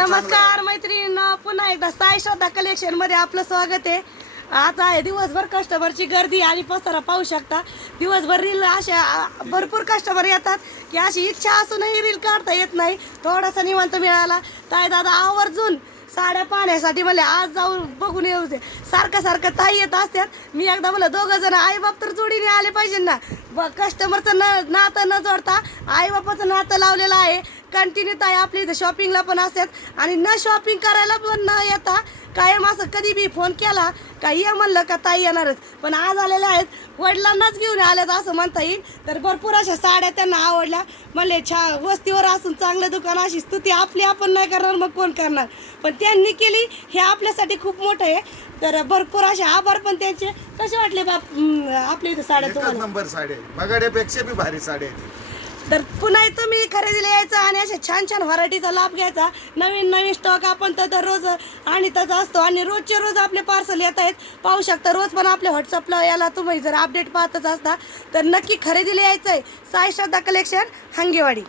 नमस्कार मैत्रीण. पुन्हा एकदा साई श्रद्धा कलेक्शनमध्ये आपलं स्वागत आहे. आता आहे दिवसभर कस्टमरची गर्दी आणि पसारा पाहू शकता. दिवसभर रील अशा भरपूर कस्टमर येतात की अशी इच्छा असूनही रील काढता येत नाही. थोडासा निवांत मिळाला. ताई दादा आवर्जून साड्या पाहण्यासाठी मला आज जाऊन बघून येऊ दे. सारखं सारखं ताई येत असतात. मी एकदा मला दोघं जण आई बाप तर जोडीने आले पाहिजे ना. ब कस्टमरचं न नातं न जोडता आई बापाचं नातं लावलेलं आहे. कंटिन्यू ताई आपल्या इथं शॉपिंगला पण असतात आणि न शॉपिंग करायला पण न येता कायम असं कधी बी फोन केला का ये म्हणलं का ताई येणारच. पण आज आलेल्या आहेत. वडिलांनाच घेऊन आल्यात असं म्हणता येईल. तर भरपूर अशा साड्या त्यांना आवडल्या. म्हणले छा वस्तीवर असून चांगलं दुकान अशी स्तुती आपली आपण नाही करणार मग कोण करणार? पण त्यांनी केली हे आपल्यासाठी खूप मोठं आहे. तर भरपूर असे आभार पण त्यांचे. कसे वाटले बाप आपल्या इथं साड्या नंबर साडे बी भारी साडे आहे ती. तर पुन्हा तुम्ही खरेदीला यायचं आणि अशा छान छान व्हरायटीचा लाभ घ्यायचा. नवीन नवीन स्टॉक आपण तर दररोज आणतच असतो. आणि रोजचे रोज आपले पार्सल येत आहेत. पाहू शकता रोज पण आपल्या व्हॉट्सअपला याला तुम्ही जर अपडेट पाहतच असता तर नक्की खरेदीला यायचं आहे साई श्रद्धा कलेक्शन हंगेवाडी.